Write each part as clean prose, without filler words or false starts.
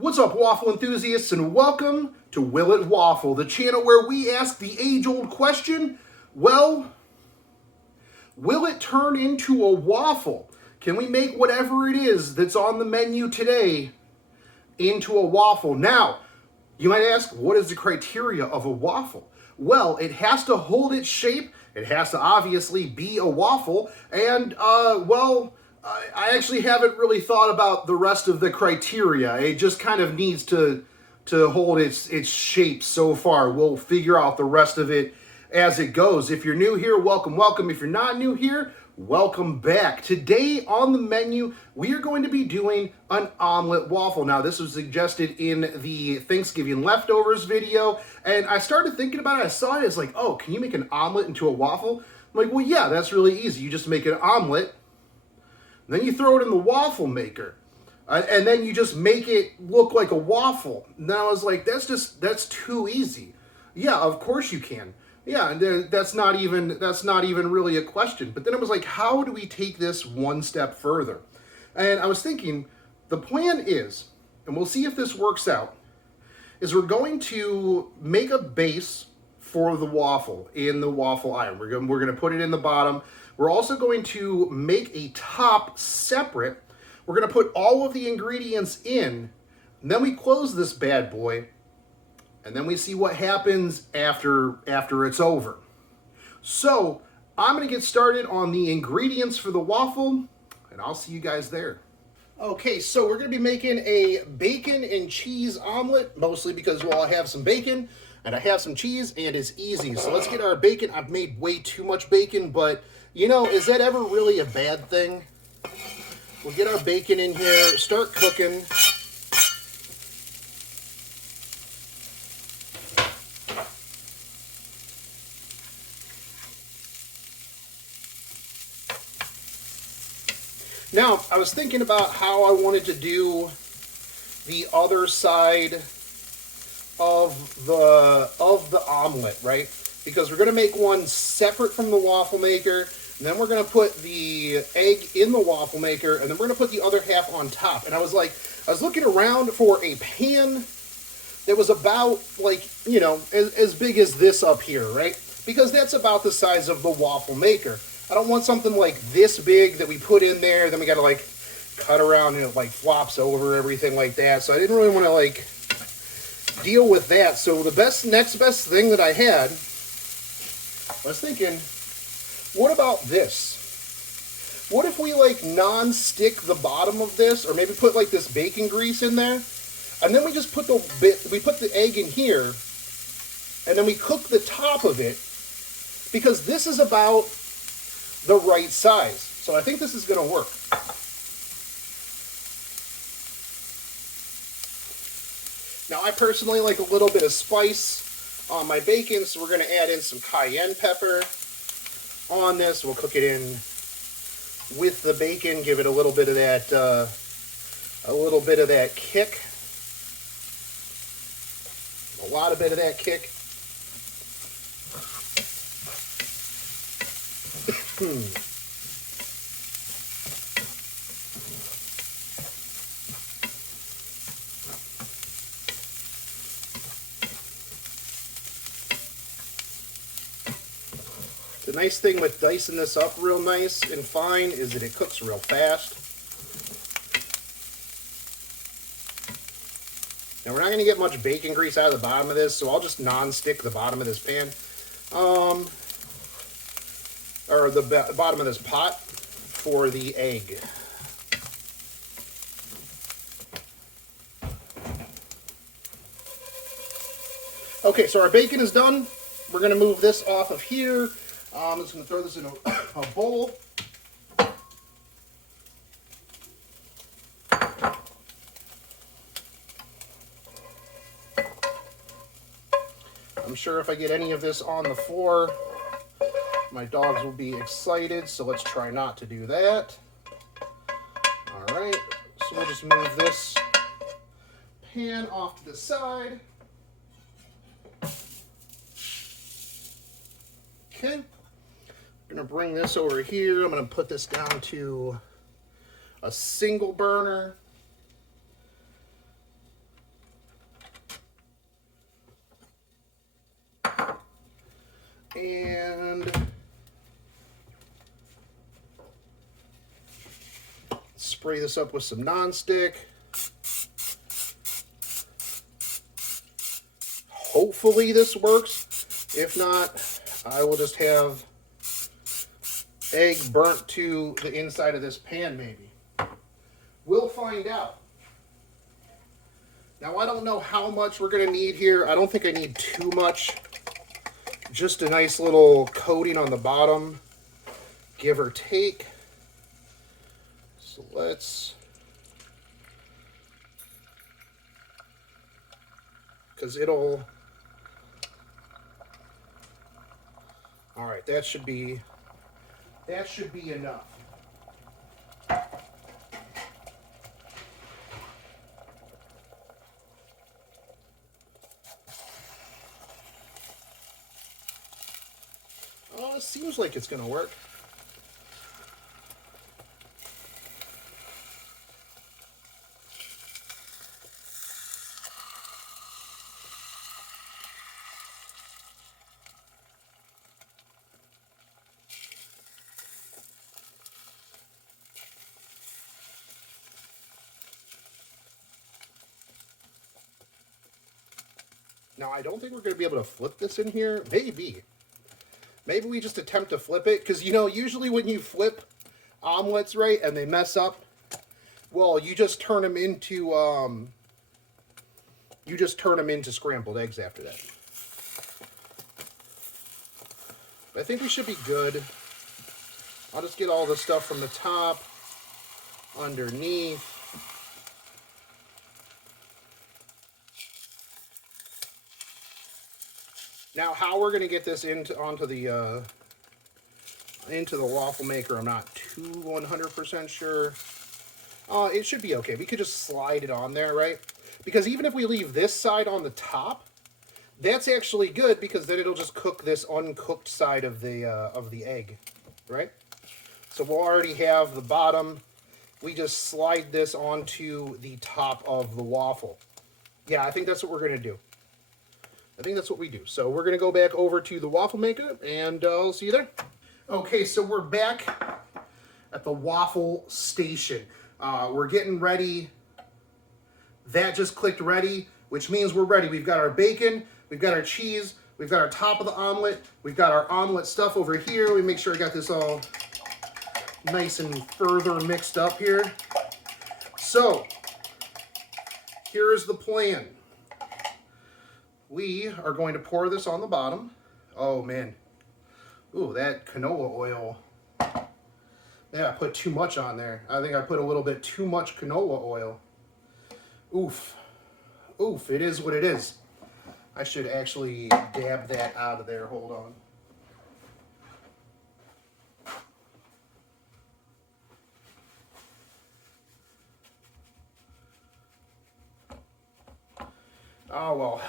What's up, waffle enthusiasts, and welcome to Will It Waffle, the channel where we ask the age-old question, well, will it turn into a waffle? Can we make whatever it is that's on the menu today into a waffle? Now, you might ask, what is the criteria of a waffle? Well, it has to hold its shape, it has to obviously be a waffle, and, I actually haven't really thought about the rest of the criteria. It just kind of needs to hold its shape so far. We'll figure out the rest of it as it goes. If you're new here, welcome, welcome. If you're not new here, welcome back. Today on the menu, we are going to be doing an omelet waffle. Now, this was suggested in the Thanksgiving leftovers video, and I started thinking about it. I saw it as like, oh, can you make an omelet into a waffle? I'm like, well, yeah, that's really easy. You just make an omelet, then you throw it in the waffle maker, and then you just make it look like a waffle. And then I was like, that's too easy. Yeah, of course you can. Yeah, and that's not even really a question. But then I was like, how do we take this one step further? And I was thinking, the plan is, and we'll see if this works out, is we're going to make a base for the waffle in the waffle iron. We're going to put it in the bottom. We're also going to make a top separate. We're going to put all of the ingredients in, and then we close this bad boy, and then we see what happens after it's over. So I'm going to get started on the ingredients for the waffle, and I'll see you guys there. Okay, so we're going to be making a bacon and cheese omelet, mostly because, well, I have some bacon and I have some cheese, and it's easy. So let's get our bacon. I've made way too much bacon, but, you know, is that ever really a bad thing? We'll get our bacon in here, start cooking. Now, I was thinking about how I wanted to do the other side of the omelet, right? Because we're going to make one separate from the waffle maker, and then we're going to put the egg in the waffle maker, and then we're going to put the other half on top. And I was looking around for a pan that was about, like, you know, as big as this up here, right? Because that's about the size of the waffle maker. I don't want something like this big that we put in there, then we got to, like, cut around and it, like, flops over, everything like that. So I didn't really want to, like, deal with that. So the next best thing that I had, I was thinking, what about this? What if we, like, non-stick the bottom of this, or maybe put, like, this bacon grease in there, and then we just put the egg in here, and then we cook the top of it, because this is about the right size. So I think this is going to work. Now, I personally like a little bit of spice on my bacon, so we're going to add in some cayenne pepper on this. We'll cook it in with the bacon, give it a little bit of that kick. A lot of bit of that kick. The nice thing with dicing this up real nice and fine is that it cooks real fast. Now, we're not going to get much bacon grease out of the bottom of this, so I'll just non-stick the bottom of this pan. Or the bottom of this pot for the egg. Okay, so our bacon is done. We're going to move this off of here. I'm just going to throw this in a bowl. I'm sure if I get any of this on the floor, my dogs will be excited, so let's try not to do that. All right, so we'll just move this pan off to the side. Okay, I'm gonna bring this over here. I'm gonna put this down to a single burner. And spray this up with some nonstick. Hopefully this works. If not, I will just have egg burnt to the inside of this pan maybe. We'll find out. Now I don't know how much we're going to need here. I don't think I need too much. Just a nice little coating on the bottom, give or take. So let's, because it'll, all right, that should be enough. Oh, it seems like it's going to work. Now, I don't think we're going to be able to flip this in here. Maybe. Maybe we just attempt to flip it. Because, you know, usually when you flip omelets, right, and they mess up, well, you just turn them into, scrambled eggs after that. But I think we should be good. I'll just get all the stuff from the top, underneath. Now, how we're going to get this onto the waffle maker, I'm not too 100% sure. It should be okay. We could just slide it on there, right? Because even if we leave this side on the top, that's actually good because then it'll just cook this uncooked side of the egg, right? So we'll already have the bottom. We just slide this onto the top of the waffle. Yeah, I think that's what we're going to do. I think that's what we do. So we're going to go back over to the waffle maker, and I'll see you there. Okay, so we're back at the waffle station. We're getting ready. That just clicked ready, which means we're ready. We've got our bacon, we've got our cheese, we've got our top of the omelet, we've got our omelet stuff over here. Let me make sure I got this all nice and further mixed up here. So, here is the plan. We are going to pour this on the bottom. Oh, man. Ooh, that canola oil. Yeah, I put too much on there. I think I put a little bit too much canola oil. Oof. Oof, it is what it is. I should actually dab that out of there. Hold on. Oh, well.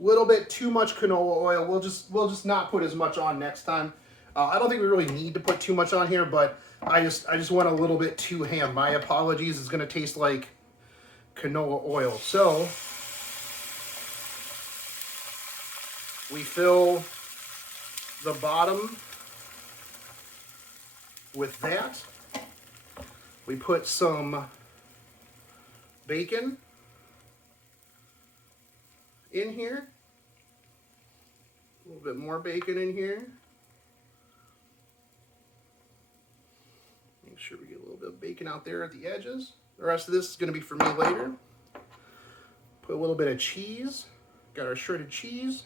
Little bit too much canola oil. We'll just not put as much on next time. I don't think we really need to put too much on here, but I just went a little bit too ham. My apologies. It's gonna taste like canola oil. So we fill the bottom with that. We put some bacon in here. A little bit more bacon in here. Make sure we get a little bit of bacon out there at the edges. The rest of this is going to be for me later. Put a little bit of cheese. Got our shredded cheese.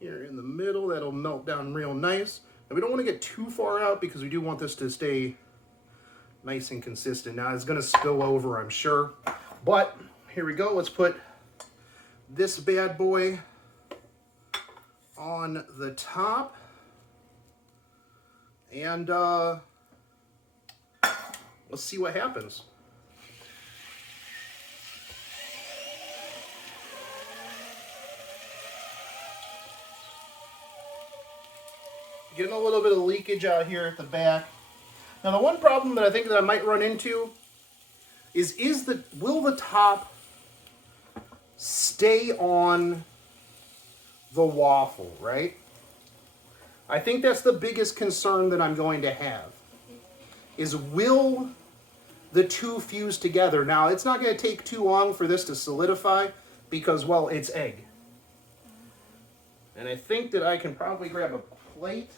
Here in the middle, that'll melt down real nice. And we don't want to get too far out because we do want this to stay nice and consistent. Now it's going to spill over, I'm sure. But here we go. Let's put this bad boy on the top. And let's see what happens. Getting a little bit of leakage out here at the back. Now the one problem that I think that I might run into is will the top stay on the waffle, right? I think that's the biggest concern that I'm going to have, is will the two fuse together? Now, it's not going to take too long for this to solidify because, well, it's egg. And I think that I can probably grab a plate.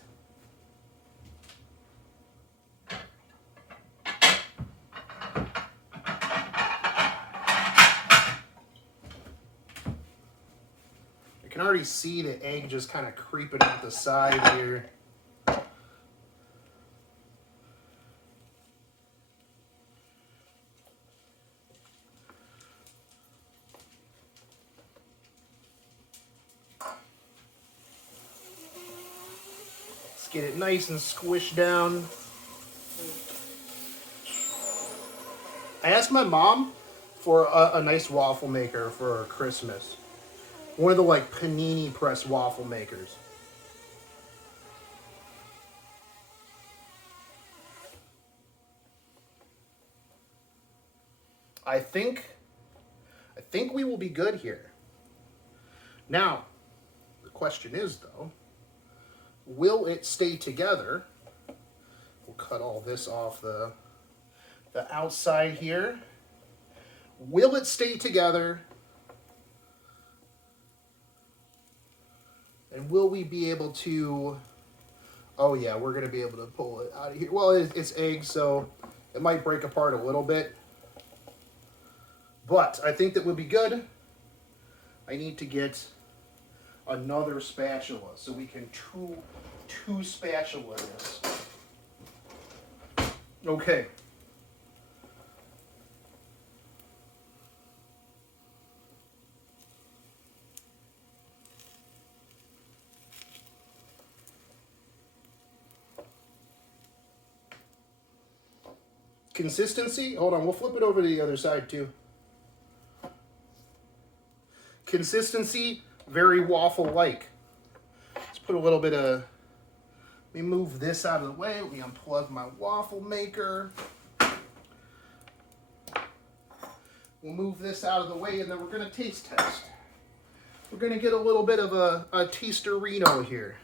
I can already see the egg just kind of creeping up the side here. Let's get it nice and squished down. I asked my mom for a nice waffle maker for Christmas. One of the like panini press waffle makers. I think we will be good here. Now, the question is though, will it stay together? We'll cut all this off the outside here. Will it stay together? And will we be able to, oh yeah, we're going to be able to pull it out of here. Well, it's egg, so it might break apart a little bit. But I think that would be good. I need to get another spatula so we can two spatula this. Okay. Consistency, hold on, we'll flip it over to the other side too. Consistency, very waffle-like. Let's put a little bit of, let me move this out of the way. Let me unplug my waffle maker. We'll move this out of the way and then we're going to taste test. We're going to get a little bit of a tasterino here.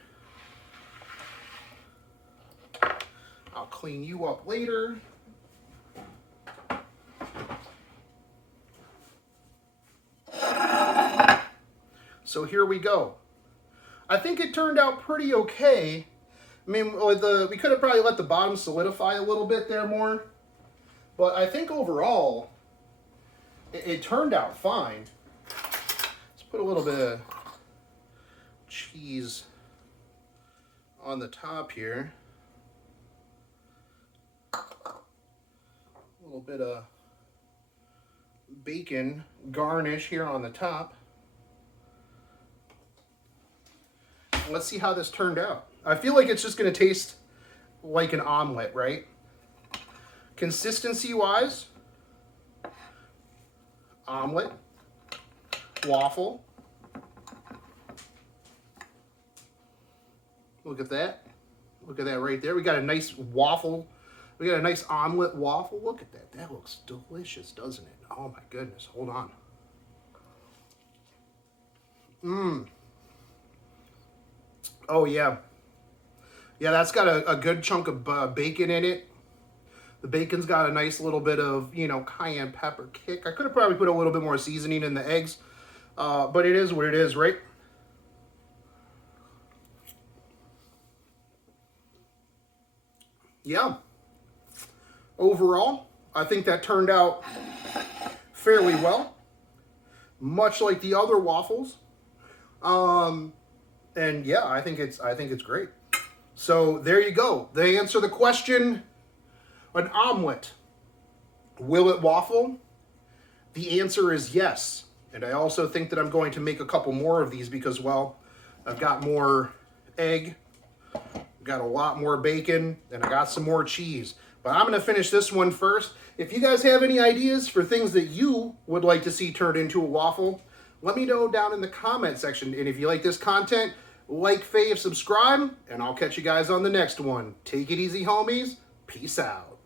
I'll clean you up later. So here we go. I think it turned out pretty okay. I mean, we could have probably let the bottom solidify a little bit there more. But I think overall, it turned out fine. Let's put a little bit of cheese on the top here. A little bit of bacon garnish here on the top. Let's see how this turned out. I feel like it's just going to taste like an omelet, right? Consistency-wise, omelet, waffle. Look at that. Look at that right there. We got a nice waffle. We got a nice omelet waffle. Look at that. That looks delicious, doesn't it? Oh my goodness. Hold on. Mmm. Oh, yeah. Yeah, that's got a good chunk of bacon in it. The bacon's got a nice little bit of, you know, cayenne pepper kick. I could have probably put a little bit more seasoning in the eggs, but it is what it is, right? Yeah. Overall, I think that turned out fairly well. Much like the other waffles. And yeah, I think it's great. So there you go. They answer the question, an omelet, will it waffle? The answer is yes. And I also think that I'm going to make a couple more of these because, well, I've got more egg, got a lot more bacon, and I got some more cheese. But I'm going to finish this one first. If you guys have any ideas for things that you would like to see turned into a waffle, let me know down in the comment section. And if you like this content, like, fave, subscribe, and I'll catch you guys on the next one. Take it easy, homies. Peace out.